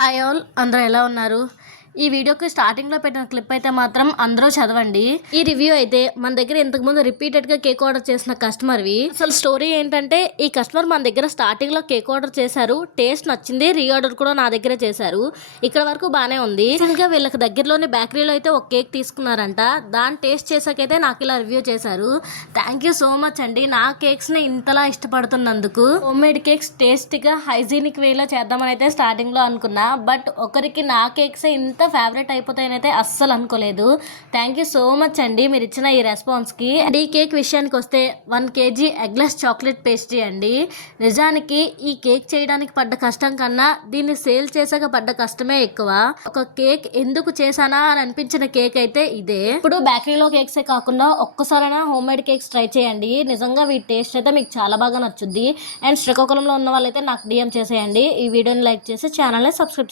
Hi all, అందరూ ఎలా ఉన్నారు? ఈ వీడియోకి స్టార్టింగ్లో పెట్టిన క్లిప్ అయితే మాత్రం అందరూ చదవండి. ఈ రివ్యూ అయితే మన దగ్గర ఇంతకుముందు రిపీటెడ్గా కేక్ ఆర్డర్ చేసిన కస్టమర్వి. అసలు స్టోరీ ఏంటంటే, ఈ కస్టమర్ మన దగ్గర స్టార్టింగ్లో కేక్ ఆర్డర్ చేశారు, టేస్ట్ నచ్చింది, రీఆర్డర్ కూడా నా దగ్గర చేశారు. ఇక్కడ వరకు బాగానే ఉంది. రీసెంట్గా వీళ్ళకి దగ్గరలోని బేకరీలో అయితే ఒక కేక్ తీసుకున్నారంట. దాన్ని టేస్ట్ చేసాకైతే నాకు ఇలా రివ్యూ చేశారు. థ్యాంక్ యూ సో మచ్ అండి, నా కేక్స్ని ఇంతలా ఇష్టపడుతున్నందుకు. హోమ్ మేడ్ కేక్స్ టేస్టీగా హైజీనిక్ వేలో చేద్దామని అయితే స్టార్టింగ్లో అనుకున్నా. బట్ ఒకరికి నా కేక్స్ ఇంత ఫేవరెట్ అయిపోతాయనైతే అస్సలు అనుకోలేదు. థ్యాంక్ యూ సో మచ్ అండి మీరు ఇచ్చిన ఈ రెస్పాన్స్కి. అండ్ ఈ కేక్ విషయానికి వస్తే 1 kg ఎగ్లెస్ చాక్లెట్ పేస్ట్రీ అండి. నిజానికి ఈ కేక్ చేయడానికి పడ్డ కష్టం కన్నా దీన్ని సేల్ చేసాక పడ్డ కష్టమే ఎక్కువ. ఒక కేక్ ఎందుకు చేశానా అని అనిపించిన కేక్ అయితే ఇదే. ఇప్పుడు బేకరీలో కేక్సే కాకుండా ఒక్కసారైనా హోమ్ మేడ్ కేక్స్ ట్రై చేయండి. నిజంగా వీటి టేస్ట్ అయితే మీకు చాలా బాగా నచ్చుద్ది. అండ్ శ్రీకాకుళంలో ఉన్న వాళ్ళైతే నాకు డిఎం చేసేయండి. ఈ వీడియోని లైక్ చేసి ఛానల్ని సబ్స్క్రైబ్